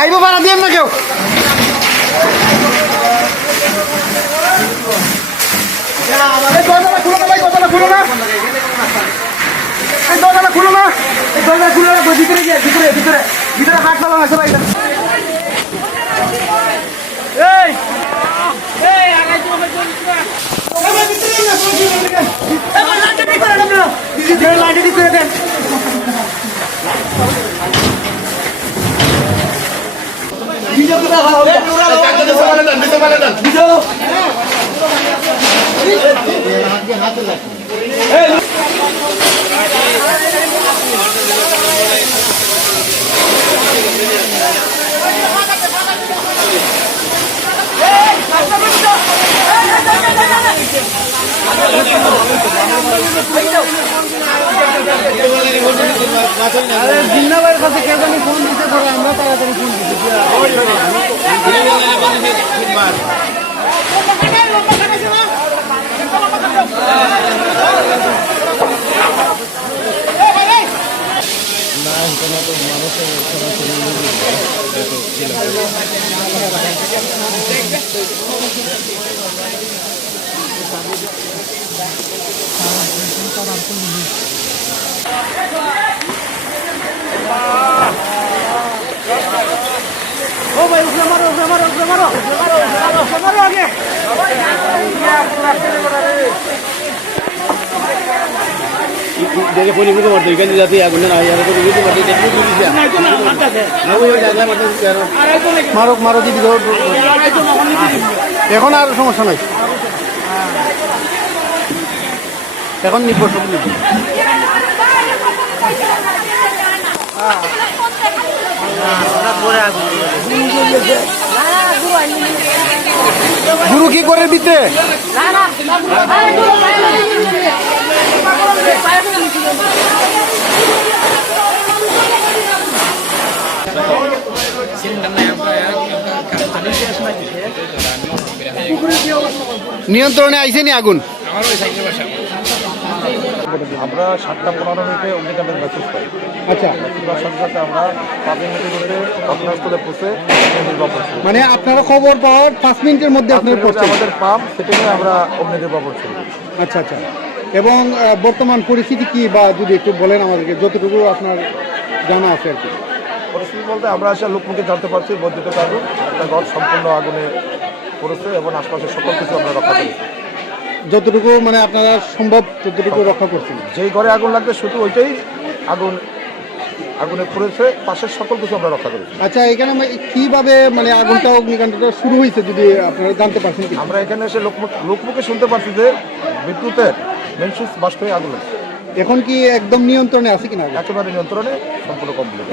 খাইবো ভাড়া দিয়েন না কেউ। দরজাটা খুলো না ভাই, দরজাটা খুলো না, এই দরজাটা খুলো না, এই দরজাটা খুলে রাখো। ভিতরে গিয়ে ভিতরে ভিতরে ভিতরে হাত ফেলা হয়েছে ভাই। এই লাইনটা ঠিক করে দেন। জিন্নাবাইয়ের কাছে কে জানি ফোন দিতে পারে, আমরা তাড়াতাড়ি ফোন দিতে। ও ভাই উঠে মারো, উঠে মারো, উঠে মারো, মারো আগে। দেখে পরিবেশ করতে এখানে যাতে আগুন না হয় আর তো বুঝতে পারছি দেখতে বুঝিস না ওই জায়গা মত মারো মারো দিদি, এখন আর সমস্যা নাই, এখন নিব সব নিব। গুরু কি করে ভিতরে? নিয়ন্ত্রণে আইসেনি আগুন? আমরা 7:15 অগ্নিকাণ্ডের মেসেজ পাই। আচ্ছা, সাথে সাথে আমরা 5 মিনিটের মধ্যে ঘটনাস্থলে পৌঁছে নির্বাপন করি। মানে আপনারা খবর পাওয়ার 5 মিনিটের মধ্যে আপনারা পৌঁছে? আমাদের পাম্প সেটিংয়ে আমরা অগ্নি নির্বাপন করি। আচ্ছা আচ্ছা। এবং বর্তমান পরিস্থিতি কি, বা যদি একটু বলেন আমাদেরকে যতটুকু আপনার জানা আছে আর কি। পরিস্থিতি বলতে আমরা আসলে লোকমুখে জানতে পারছি বৈদ্যুতিক আগুন, একটা ঘর সম্পূর্ণ আগুনে পড়েছে এবং আশপাশের সকল কিছু আমরা রক্ষা করেছি। যতটুকু মানে আপনারা সম্ভব ততটুকু রক্ষা করছেন? যেই ঘরে আগুন লাগবে শুধু ওইটাই আগুনে পড়েছে, পাশের সকল কিছু আমরা রক্ষা করেছি। আচ্ছা, এখানে কিভাবে মানে আগুনটা অগ্নিকাণ্ডটা শুরু হয়েছে যদি আপনারা জানতে পারছেন কি? আমরা এখানে এসে লোকমুখে শুনতে পারছি যে বিদ্যুতের মেন সুইচ বাস্ট হয়ে আগুন লাগছে। এখন কি একদম নিয়ন্ত্রণে আছে কিনা? একেবারে নিয়ন্ত্রণে, সম্পূর্ণ কমপ্লিট।